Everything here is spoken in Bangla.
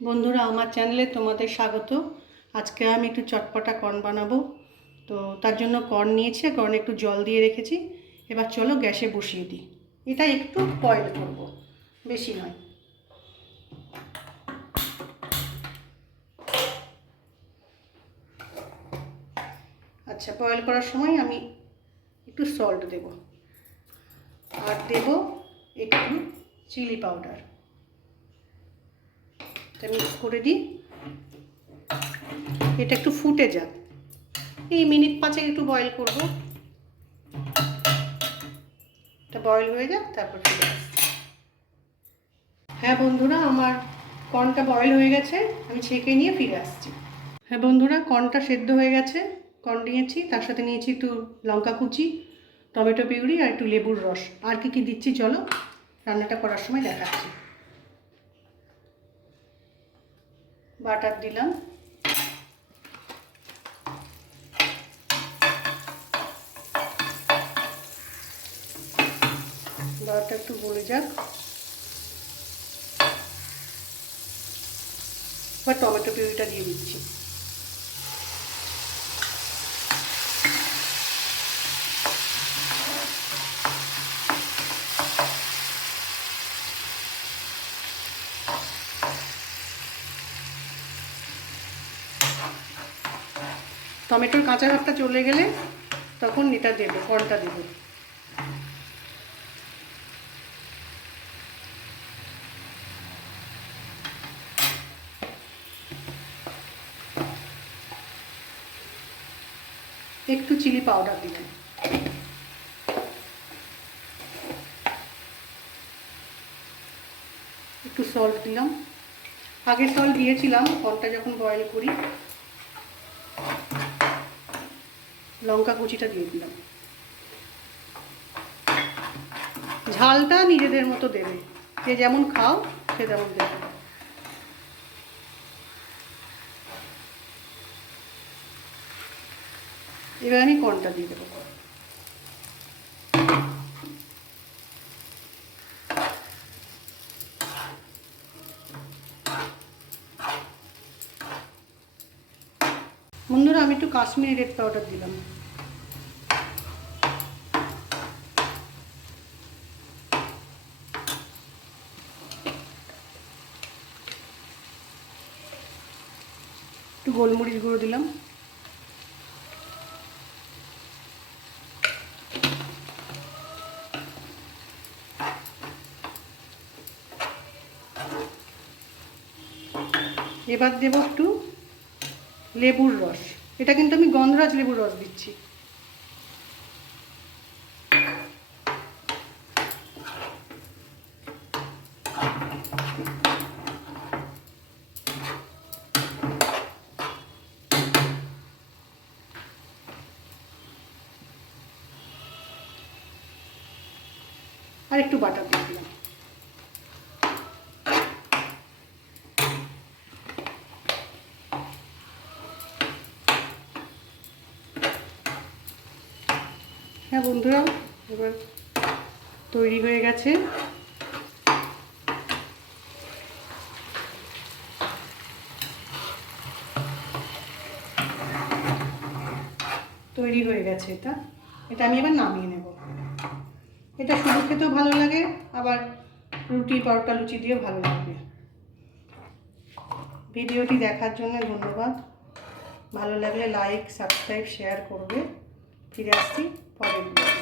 বন্ধুরা, আমার চ্যানেলে তোমাদের স্বাগত। আজকে আমি একটু চটপটা কর্ন বানাবো। তো তার জন্য কর্ন নিয়েছি, কর্নে একটু জল দিয়ে রেখেছি। এবার চলো গ্যাসে বসিয়ে দিই। এটা একটু বয়েল করব, বেশি নয়। আচ্ছা, বয়েল করার সময় আমি একটু সল্ট দেব, আর দেব একটু চিলি পাউডার। এটা মিক্স করে দিই। এটা একটু ফুটে যাক, এই মিনিট 5 একটু বয়েল করব। এটা বয়েল হয়ে যাক, তারপর ফিরে আসছি। হ্যাঁ বন্ধুরা, আমার কর্নটা বয়েল হয়ে গেছে, আমি ছেঁকে নিয়ে ফিরে আসছি। হ্যাঁ বন্ধুরা, কর্নটা সেদ্ধ হয়ে গেছে। কর্ন নিয়েছি, তার সাথে নিয়েছি একটু লঙ্কা কুচি, টমেটো পিউরি আর একটু লেবুর রস। আর কি কি দিচ্ছি চলো রান্নাটা করার সময় দেখাচ্ছি। বাটার দিলাম, বাটারটা একটু গলে যাক। এবার টমেটো পিউরিটা দিয়ে দিচ্ছি। টমেটোর কাঁচা ভাবটা চলে গেলে তখন এটা দেবো, কর্নটা দেবো। একটু চিলি পাউডার দিলাম, একটু সল্ট দিলাম। আগে সল্ট দিয়েছিলাম কর্নটা যখন বয়েল করি। লঙ্কা কুচিটা দিয়ে দিলাম। ঝালটা নিজেদের মতো দেবে, যে যেমন খাও সে তেমন দেবে। এবার আমি কর্নটা দিয়ে দেবো। বন্ধুরা, আমি একটু কাশ্মীরি রেড পাউডার দিলাম। একটু গোলমরিচ গুঁড়ো দিলাম। এবার দেবো একটু লেবুর রস। এটা কিন্তু আমি গন্ধরাজ লেবুর রস দিচ্ছি। আর একটু বাটার দিয়ে দিলাম। হ্যাঁ বন্ধুরা, এবার তৈরি হয়ে গেছে। তৈরি হয়ে গেছে এটা। এটা আমি এবার নামিয়ে নেব। এটা শুধু খেতেও ভালো লাগে, আবার রুটি পরোটা লুচি দিয়েও ভালো লাগবে। ভিডিওটি দেখার জন্য ধন্যবাদ। ভালো লাগলে লাইক, সাবস্ক্রাইব, শেয়ার করবে। ফিরে আসছি পরের দিন।